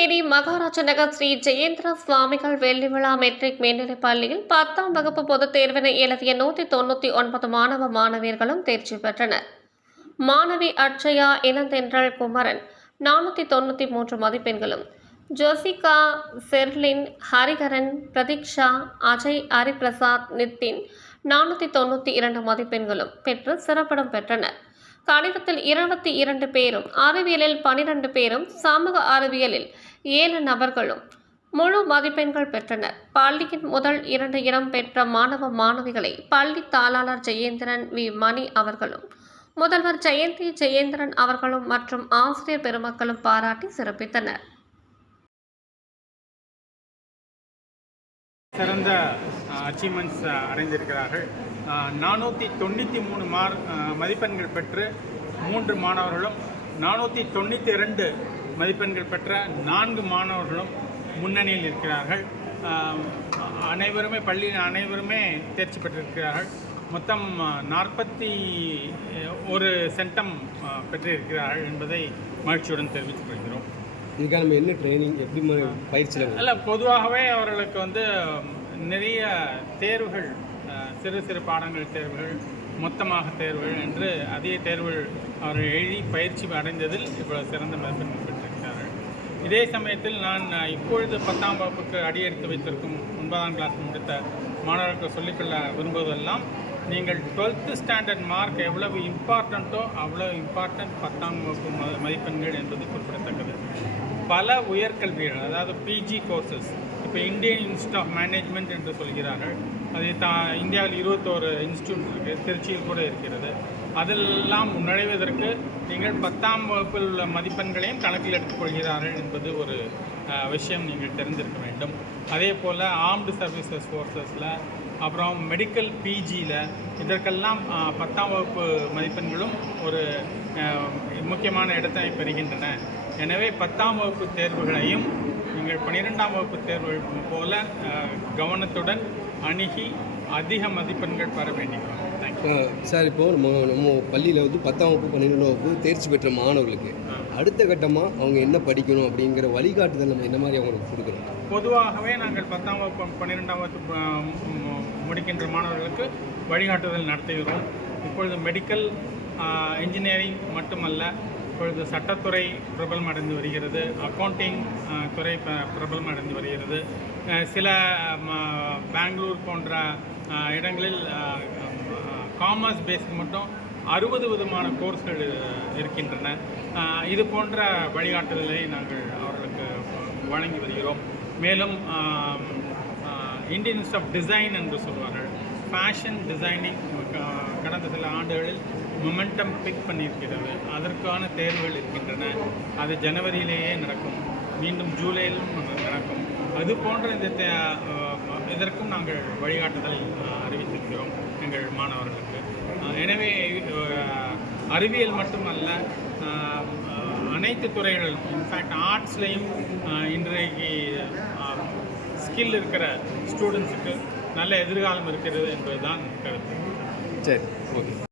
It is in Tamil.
திருநெல்வேலி மகாராஜ நகர் ஸ்ரீ ஜெயேந்திர சுவாமிகள் வெள்ளி விழா மெட்ரிக் மேல்நிலைப் பள்ளியில் பத்தாம் வகுப்பு பொதுத் தேர்வினை எழுதிய நூற்றி தொண்ணூற்றி ஒன்பது மாணவ மாணவியர்களும் தேர்ச்சி பெற்றனர். மாணவி அட்சயா இளந்தென்றல் குமரன் நானூற்றி தொண்ணூற்றி மூன்று மதிப்பெண்களும். ஜோசிகா செர்லின் ஹரிஹரன் பிரதீக்ஷா அஜய் ஹரிபிரசாத் நித்தின் நானூற்றி தொண்ணூற்றி இரண்டு மதிப்பெண்களும் பெற்று சிறப்பிடம் பெற்றனர். கணிதத்தில் இருபத்தி இரண்டு பேரும் அறிவியலில் பனிரெண்டு பேரும் சமூக அறிவியலில் ஏழு நபர்களும் முழு மதிப்பெண்கள் பெற்றனர். பள்ளியின் முதல் இரண்டு இடம் பெற்ற மாணவ மாணவிகளை பள்ளி தாளாளர் ஜெயேந்திரன் வி. மணி அவர்களும் முதல்வர் ஜெயந்தி ஜெயேந்திரன் அவர்களும் மற்றும் ஆசிரியர் பெருமக்களும் பாராட்டி சிறப்பித்தனர். சிறந்த அச்சீவ்மெண்ட்ஸ் அடைந்திருக்கிறார்கள். நானூற்றி தொண்ணூற்றி மூணு மார்க் மதிப்பெண்கள் பெற்று மூன்று மாணவர்களும் நானூற்றி தொண்ணூற்றி ரெண்டு மதிப்பெண்கள் பெற்ற நான்கு மாணவர்களும் முன்னணியில் இருக்கிறார்கள். அனைவருமே பள்ளியில் அனைவருமே தேர்ச்சி பெற்றிருக்கிறார்கள். மொத்தம் நாற்பத்தி ஒரு சென்டம் பெற்றிருக்கிறார்கள் என்பதை மகிழ்ச்சியுடன் தெரிவித்துக் கொள்கிறோம். இதுக்காக நம்ம என்ன ட்ரைனிங் எப்படி பயிற்சியில் அல்ல பொதுவாகவே அவர்களுக்கு வந்து நிறைய தேர்வுகள் சிறு சிறு பாடங்கள் தேர்வுகள் மொத்தமாக தேர்வுகள் என்று அதிக தேர்வுகள் அவர்கள் எழுதி பயிற்சி அடைந்ததில் இவ்வளவு சிறந்த மதிப்பெண்கள் இதே சமயத்தில் நான் இப்பொழுது பத்தாம் வகுப்புக்கு அடியெடுத்து வைத்திருக்கும் ஒன்பதாம் கிளாஸ் முடித்த மாணவர்களுக்கு சொல்லிக்கொள்ள விரும்புவதெல்லாம் நீங்கள் டுவெல்த்து ஸ்டாண்டர்ட் மார்க் எவ்வளவு இம்பார்ட்டண்ட்டோ அவ்வளோ இம்பார்ட்டண்ட் பத்தாம் வகுப்பு மதிப்பெண்கள் என்பது குறிப்பிடத்தக்கது. பல உயர்கல்விகள் அதாவது பிஜி கோர்சஸ் இப்போ இந்தியன் இன்ஸ்டியூட் ஆஃப் மேனேஜ்மெண்ட் என்று சொல்கிறார்கள். அது தா இந்தியாவில் இருபத்தோரு இன்ஸ்டியூட் இருக்குது திருச்சியில் கூட இருக்கிறது. அதெல்லாம் நுழைவதற்கு நீங்கள் பத்தாம் வகுப்பில் உள்ள மதிப்பெண்களையும் கணக்கில் எடுத்துக்கொள்கிறார்கள் என்பது ஒரு விஷயம் நீங்கள் தெரிந்திருக்க வேண்டும். அதே போல் ஆர்ம்டு சர்வீசஸ் ஃபோர்ஸஸில் அப்புறம் மெடிக்கல் பிஜியில் இதற்கெல்லாம் பத்தாம் வகுப்பு மதிப்பெண்களும் ஒரு முக்கியமான இடத்தை பெறுகின்றன. எனவே பத்தாம் வகுப்பு தேர்வுகளையும் நீங்கள் பன்னிரெண்டாம் வகுப்பு தேர்வுகள் போல கவனத்துடன் அணுகி அதிக மதிப்பெண்கள் பெற தேங்க்யூ சார் இப்போ நம்ம நம்ம பள்ளியில் வந்து பத்தாம் வகுப்பு பன்னிரெண்டாம் வகுப்பு தேர்ச்சி பெற்ற மாணவர்களுக்கு அடுத்த கட்டமாக அவங்க என்ன படிக்கணும் அப்படிங்கிற வழிகாட்டுதல் நம்ம என்ன மாதிரி அவங்களுக்கு கொடுக்கணும்? பொதுவாகவே நாங்கள் பத்தாம் வகுப்பு பன்னிரெண்டாம் வகுப்பு முடிக்கின்ற மாணவர்களுக்கு வழிகாட்டுதல் நடத்துகிறோம். இப்பொழுது மெடிக்கல் இன்ஜினியரிங் மட்டுமல்ல இப்பொழுது சட்டத்துறை பிரபலம் அடைந்து வருகிறது அக்கௌண்டிங் துறை ப- பிரபலம் அடைந்து வருகிறது சில பெங்களூர் போன்ற இடங்களில் காமர்ஸ் பேஸ்க்கு மட்டும் அறுபது விதமான கோர்ஸ்கள் இருக்கின்றன. இது போன்ற வழிகாட்டுதலை நாங்கள் அவர்களுக்கு வழங்கி வருகிறோம். மேலும் ஆம், இந்தியன் ஆஃப் டிசைன் என்று சொல்வார்கள். ஃபேஷன் டிசைனிங் கடந்த சில ஆண்டுகளில் மொமெண்டம் பிக் பண்ணியிருக்கிறது. அதற்கான தேர்வுகள் இருக்கின்றன. அது ஜனவரியிலேயே நடக்கும். மீண்டும் ஜூலையிலும் நடக்கும். அது போன்ற இந்த தே- இதற்கும் நாங்கள் வழிகாட்டுதல் அறிவித்திருக்கிறோம் எங்கள் மாணவர்களுக்கு. எனவே அறிவியல் மட்டுமல்ல அனைத்து துறைகள் இன்ஃபேக்ட் ஆர்ட்ஸ்லேயும் இன்றைக்கு ஸ்கில் இருக்கிற ஸ்டூடெண்ட்ஸுக்கு நல்ல எதிர்காலம் இருக்கிறது என்பதுதான் கருத்து. சரி ஓகே.